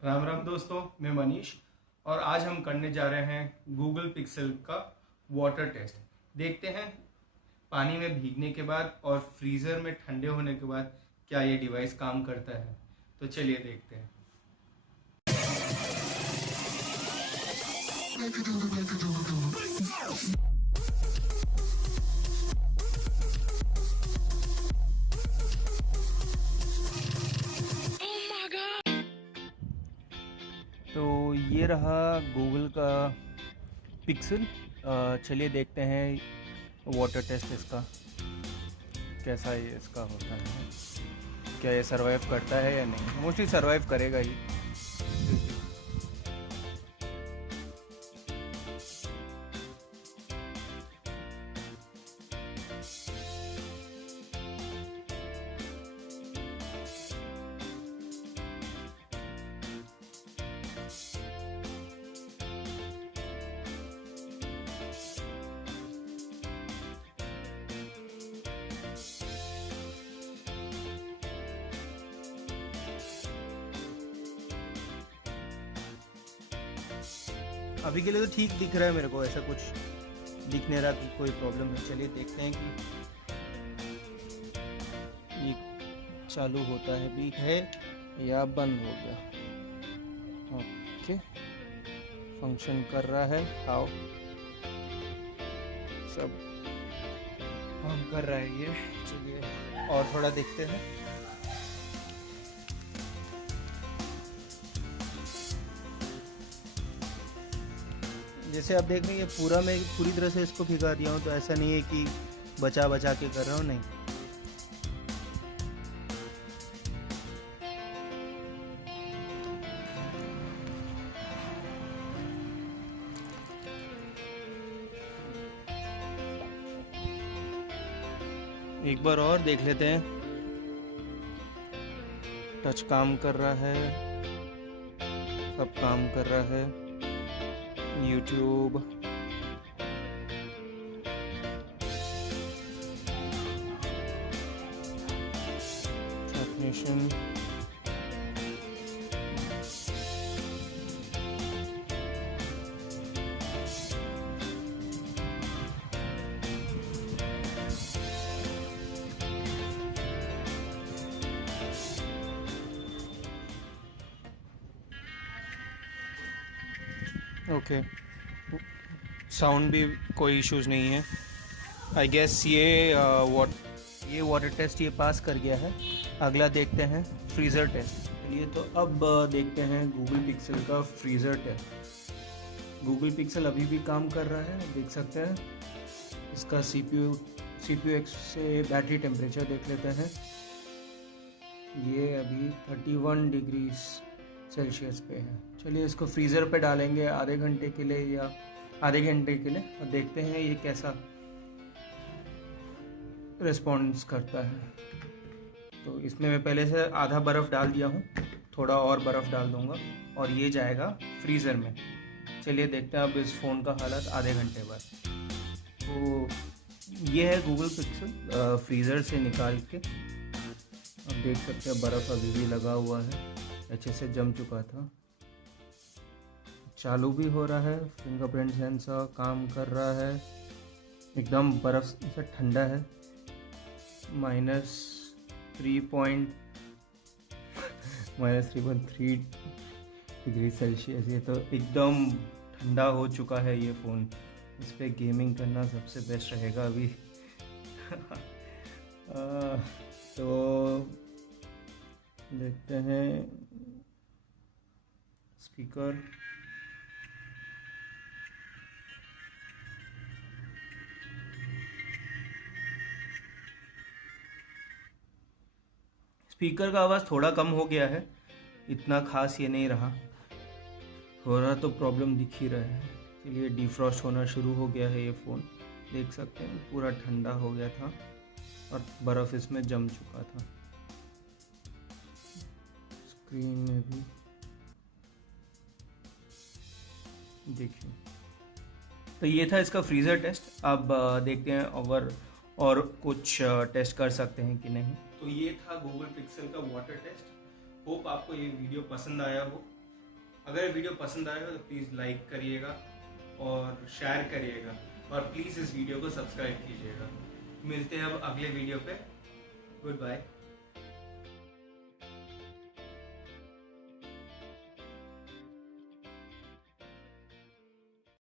राम राम दोस्तों, मैं मनीष और आज हम करने जा रहे हैं गूगल पिक्सल का वाटर टेस्ट। देखते हैं पानी में भीगने के बाद और फ्रीज़र में ठंडे होने के बाद क्या ये डिवाइस काम करता है। तो चलिए देखते हैं। तो ये रहा गूगल का पिक्सल। चलिए देखते हैं वाटर टेस्ट इसका कैसा ये इसका होता है, क्या ये सरवाइव करता है या नहीं। मोस्टली सरवाइव करेगा ही। अभी के लिए तो ठीक दिख रहा है मेरे को, ऐसा कुछ दिख नहीं रहा कि कोई प्रॉब्लम है। चलिए देखते हैं कि ये चालू होता है भी है या बंद हो गया। ओके, फंक्शन कर रहा है। हाउ सब काम कर रहा है ये। चलिए और थोड़ा देखते हैं। जैसे आप देख रहे हैं, ये पूरा मैं पूरी तरह से इसको भिगा दिया हूँ, तो ऐसा नहीं है कि बचा बचा के कर रहा हूँ, नहीं। एक बार और देख लेते हैं। टच काम कर रहा है, सब काम कर रहा है। YouTube, definition, okay. साउंड भी कोई इश्यूज़ नहीं है। आई गेस ये वाटर टेस्ट ये पास कर गया है। अगला देखते हैं फ्रीज़र टेस्ट। चलिए तो अब देखते हैं गूगल पिक्सल का फ्रीज़र टेस्ट। गूगल पिक्सल अभी भी काम कर रहा है, देख सकते हैं। इसका CPU एक्स से बैटरी टेम्परेचर देख लेते हैं। ये अभी 31 डिग्री सेल्सियस पे है। चलिए इसको फ्रीज़र पे डालेंगे आधे घंटे के लिए या आधे घंटे के लिए, और देखते हैं ये कैसा रिस्पॉन्स करता है। तो इसमें मैं पहले से आधा बर्फ़ डाल दिया हूँ, थोड़ा और बर्फ़ डाल दूँगा और ये जाएगा फ्रीज़र में। चलिए देखते हैं अब इस फ़ोन का हालत आधे घंटे बाद। तो ये है गूगल पिक्सल फ्रीज़र से निकाल के। अब देख सकते हैं बर्फ़ अभी भी लगा हुआ है, अच्छे से जम चुका था। चालू भी हो रहा है, फिंगरप्रिंट सेंसर काम कर रहा है, एकदम बर्फ़ से ठंडा है। -3.3 डिग्री सेल्सियस। ये तो एकदम ठंडा हो चुका है ये फ़ोन। इस पर गेमिंग करना सबसे बेस्ट रहेगा अभी। तो देखते हैं स्पीकर। स्पीकर का आवाज़ थोड़ा कम हो गया है, इतना खास ये नहीं रहा। हो रहा तो प्रॉब्लम दिख ही रहा है। चलिए डिफ्रॉस्ट होना शुरू हो गया है ये फ़ोन, देख सकते हैं पूरा ठंडा हो गया था और बर्फ़ इसमें जम चुका था। स्क्रीन में भी देखिए। तो ये था इसका फ्रीज़र टेस्ट। अब देखते हैं अगर और कुछ टेस्ट कर सकते हैं कि नहीं। तो ये था गूगल पिक्सल का वाटर टेस्ट। होप आपको ये वीडियो पसंद आया हो। अगर वीडियो पसंद आए हो तो प्लीज़ लाइक करिएगा और शेयर करिएगा और प्लीज़ इस वीडियो को सब्सक्राइब कीजिएगा। मिलते हैं अब अगले वीडियो पे। Good bye.